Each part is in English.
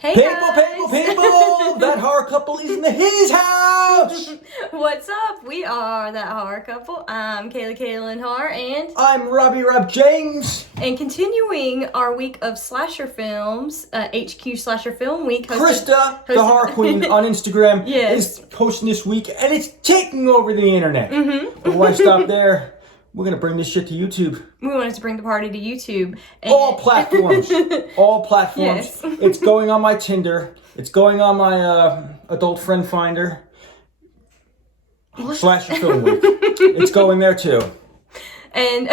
Hey People, guys. that horror couple is in his house! What's up? We are That Horror Couple. I'm Kaylin Har, and I'm Robbie Rob James. And continuing our week of slasher films, HQ Slasher Film Week. Krista, the horror queen on Instagram, Yes. is posting this week, and it's taking over the internet. Mm-hmm. But why stop there? We're going to bring this shit to YouTube. We wanted to bring the party to YouTube. And All platforms. All platforms. Yes. It's going on my Tinder. It's going on my adult friend finder. Slasher Film Week. It's going there too. And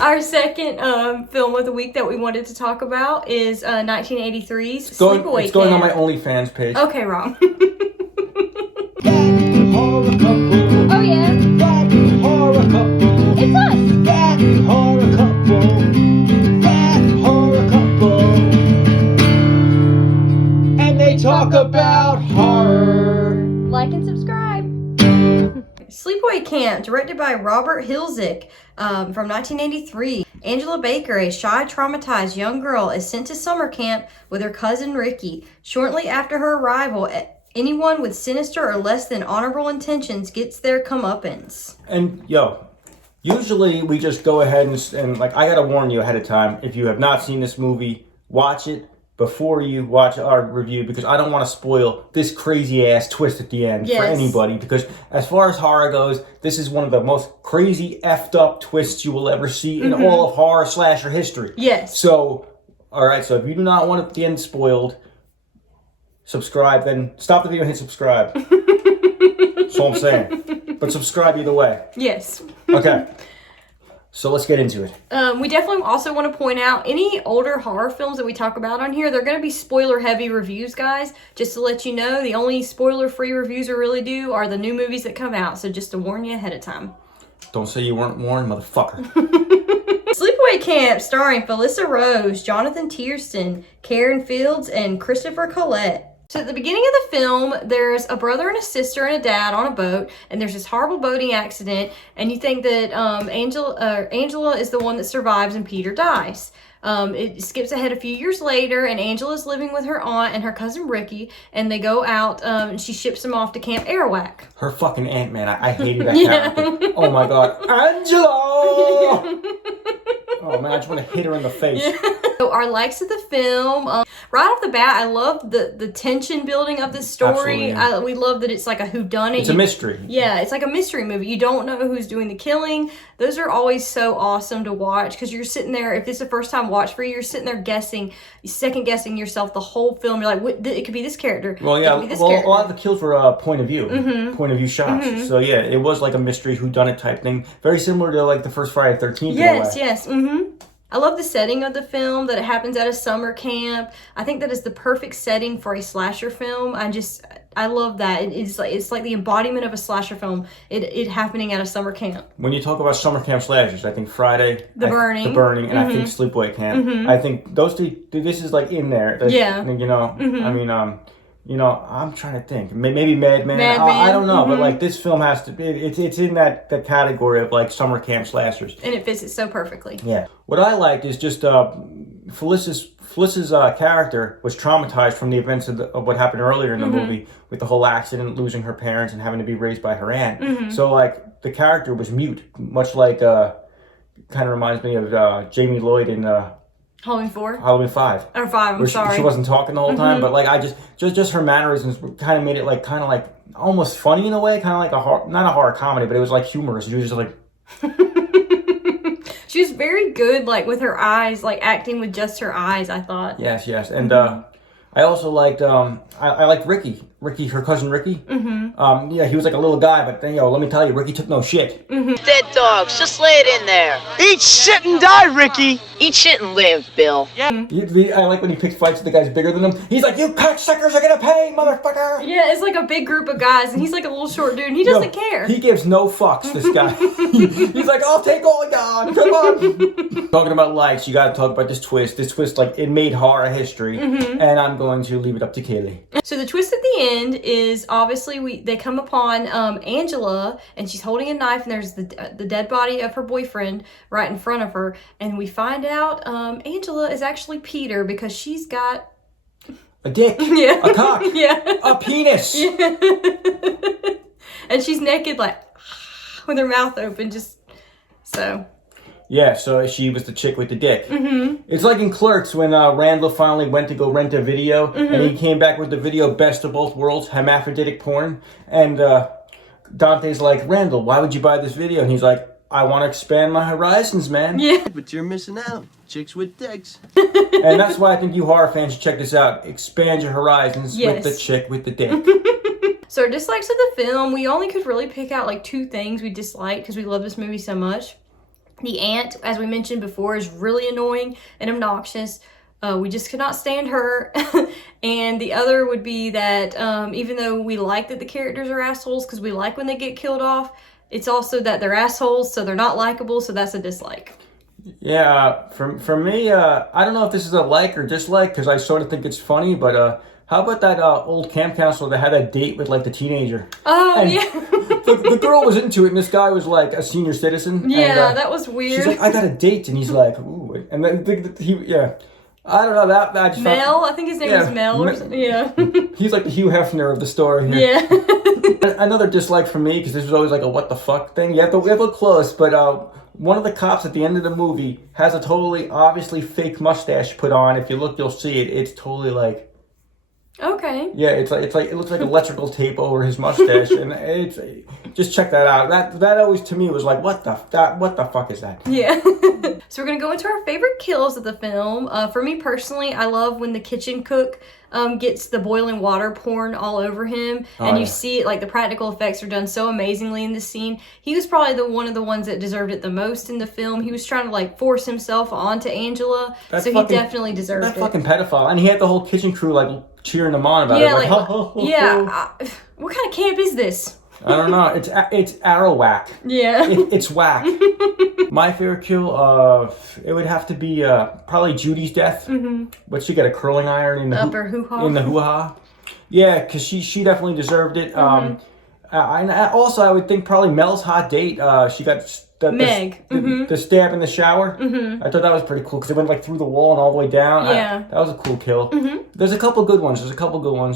our second film of the week that we wanted to talk about is 1983's Sleepaway Camp. It's going on my OnlyFans page. Okay, wrong. That horror couple. Oh, yeah. That horror couple. It's us. That horror couple. That horror couple. And they talk about horror. Like and subscribe. Sleepaway Camp, directed by Robert Hiltzik, from 1983. Angela Baker, a shy, traumatized young girl, is sent to summer camp with her cousin Ricky. Shortly after her arrival, anyone with sinister or less than honorable intentions gets their comeuppance. And usually we just go ahead and like, I gotta warn you ahead of time, if you have not seen this movie, watch it before you watch our review, because I don't want to spoil this crazy ass twist at the end for anybody, because as far as horror goes, this is one of the most crazy effed up twists you will ever see in all of horror slasher history. Yes. So, alright, so if you do not want the end spoiled, subscribe, then stop the video and hit subscribe. That's all I'm saying. But subscribe either way. Yes. Okay. So let's get into it. We definitely also want to point out any older horror films that we talk about on here, they're going to be spoiler-heavy reviews, guys. Just to let you know, the only spoiler-free reviews we really do are the new movies that come out. So just to warn you ahead of time. Don't say you weren't warned, motherfucker. Sleepaway Camp, starring Felissa Rose, Jonathan Tiersten, Karen Fields, and Christopher Collette. So at the beginning of the film, there's a brother and a sister and a dad on a boat, and there's this horrible boating accident, and you think that Angela is the one that survives and Peter dies. It skips ahead a few years later, and Angela's living with her aunt and her cousin Ricky, and they go out, and she ships them off to Camp Arawak. Her fucking aunt, man. I hated that character. Oh my god. Angela! Oh man, I just want to hit her in the face. So our likes of the film, right off the bat, I love the tension building of this story. We love that it's like a whodunit. It's a mystery. Yeah, it's like a mystery movie. You don't know who's doing the killing. Those are always so awesome to watch, because you're sitting there, if it's a first time watch for you, you're sitting there second guessing yourself the whole film. You're like, it could be this character. Well, yeah, a lot of the kills were point of view shots. So yeah, it was like a mystery whodunit type thing. Very similar to like the first Friday the 13th. Yes. I love the setting of the film, that it happens at a summer camp. I think that is the perfect setting for a slasher film. I love that. It's like the embodiment of a slasher film, it happening at a summer camp. When you talk about summer camp slashers, I think Friday, The Burning, and I think Sleepaway Camp. I think those three, this is like in there. I'm trying to think. Maybe Mad Men. I don't know, but like this film has to be. It's in that category of like summer camp slashers, and it fits it so perfectly. Yeah. What I liked is just Felissa's character was traumatized from the events of what happened earlier in the movie, with the whole accident, losing her parents, and having to be raised by her aunt. So like the character was mute, much like kind of reminds me of Jamie Lloyd in Halloween 4? Halloween 5. Or 5, I'm sorry. She wasn't talking the whole time, but like I just her mannerisms kind of made it like almost funny in a way, kind of like not a horror comedy, but it was like humorous. She was just like she was very good, like with her eyes, like acting with just her eyes, I thought. Yes, and I also liked I liked Ricky, her cousin Ricky. He was like a little guy, but then let me tell you, Ricky took no shit. Dead dogs, just lay it in there. Eat shit and die, Ricky. Eat shit and live, Bill. Yeah. I like when he picks fights with the guys bigger than him. He's like, "You cocksuckers are gonna pay, motherfucker." Yeah, it's like a big group of guys, and he's like a little short dude, and he doesn't care. He gives no fucks, this guy. He's like, "I'll take all God. Come on." Talking about likes, you gotta talk about this twist. This twist, like, it made horror history, and I'm going to leave it up to Kaylee. So the twist at the end is obviously they come upon Angela, and she's holding a knife, and there's the dead body of her boyfriend right in front of her, and we find out Angela is actually Peter, because she's got a dick, Yeah. a cock, Yeah. a penis. Yeah. And she's naked, like, with her mouth open, just so. Yeah, so she was the chick with the dick. Mm-hmm. It's like in Clerks when Randall finally went to go rent a video, and he came back with the video Best of Both Worlds, hermaphroditic porn. And Dante's like, Randall, why would you buy this video? And he's like, I want to expand my horizons, man. Yeah. But you're missing out. Chicks with dicks. And that's why I think you horror fans should check this out. Expand your horizons Yes. with the chick with the dick. So our dislikes of the film, we only could really pick out like 2 things we disliked because we love this movie so much. The aunt, as we mentioned before, is really annoying and obnoxious. We just could not stand her. And the other would be that even though we like that the characters are assholes because we like when they get killed off, it's also that they're assholes, so they're not likable, so that's a dislike. Yeah, for me, I don't know if this is a like or dislike because I sort of think it's funny, but how about that old camp counselor that had a date with like the teenager? Oh, And yeah. the girl was into it, and this guy was like a senior citizen. Yeah, and, that was weird. She's like, I got a date, and he's like, ooh, and then yeah. I don't know, that I just Mel, I think his name Yeah, is Mel or something. Yeah. he's like the Hugh Hefner of the story here. Yeah. Another dislike for me, because this was always like a what the fuck thing. You have to look close, but one of the cops at the end of the movie has a totally obviously fake mustache put on. If you look, you'll see it. It's totally like, Okay. yeah, it's like it looks like electrical tape over his mustache, and it's just check that out. That always to me was like, what the fuck is that? Yeah. So we're going to go into our favorite kills of the film. For me personally, I love when the kitchen cook gets the boiling water poured all over him. And you see it, like the practical effects are done so amazingly in this scene. He was probably one of the ones that deserved it the most in the film. He was trying to like force himself onto Angela. So he definitely deserved that it. fucking pedophile. And he had the whole kitchen crew like cheering him on about it. Yeah, Like, like, ho, ho, ho, yeah. ho. What kind of camp is this? I don't know. It's Arrowwhack. Yeah. It's whack. My favorite kill, it would have to be probably Judy's death. Mm-hmm. But she got a curling iron in the Upper hoo-ha. in the hoo-ha. Yeah, because she definitely deserved it. Mm-hmm. I would think probably Mel's hot date. She got Meg. the stab in the shower. Mm-hmm. I thought that was pretty cool because it went like through the wall and all the way down. Yeah. That was a cool kill. Mm-hmm. There's a couple good ones.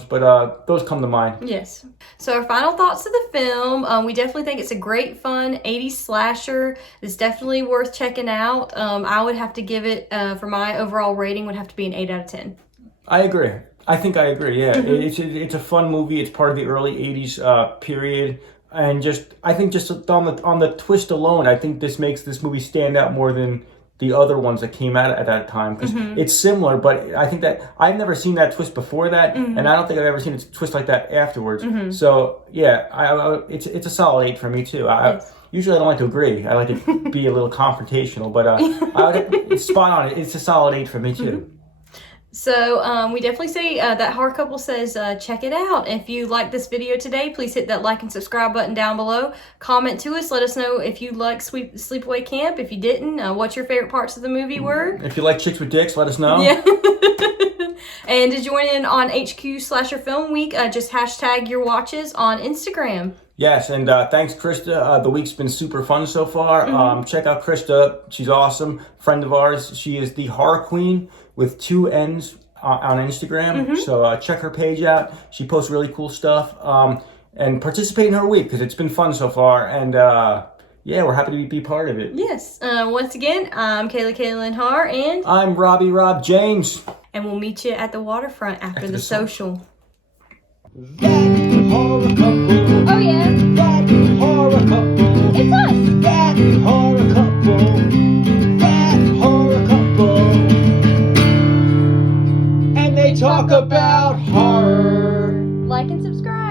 But those come to mind. Yes. So our final thoughts of the film, we definitely think it's a great, fun 80s slasher. It's definitely worth checking out. I would have to give it, for my overall rating, would have to be an 8 out of 10. I agree. I think I agree. Yeah, Mm-hmm. it's a fun movie. It's part of the early '80s period, and I think just on the twist alone, I think this makes this movie stand out more than the other ones that came out at that time because Mm-hmm. it's similar. But I think that I've never seen that twist before that, and I don't think I've ever seen a twist like that afterwards. Mm-hmm. So yeah, it's a solid 8 for me too. Yes. Usually I don't like to agree. I like to be a little confrontational, but it's spot on. It's a solid 8 for me too. Mm-hmm. So we definitely say that Horror Couple says check it out. If you like this video today, please hit that like and subscribe button down below. Comment to us. Let us know if you like Sleepaway Camp. If you didn't, what your favorite parts of the movie were. If you like chicks with dicks, let us know. Yeah. And to join in on HQ Slasher Film Week, just hashtag your watches on Instagram. Yes, and thanks, Krista. The week's been super fun so far. Check out Krista. She's awesome. Friend of ours. She is the Horror Queen with 2 N's on Instagram. So check her page out. She posts really cool stuff. And participate in her week because it's been fun so far. And yeah, we're happy to be part of it. Yes. Once again, I'm Kaylin Har, and I'm Rob James. And we'll meet you at the waterfront after the social. That horror couple. Oh, yeah. That horror couple. It's us. That horror couple. That horror couple. And they talk about horror. Like and subscribe.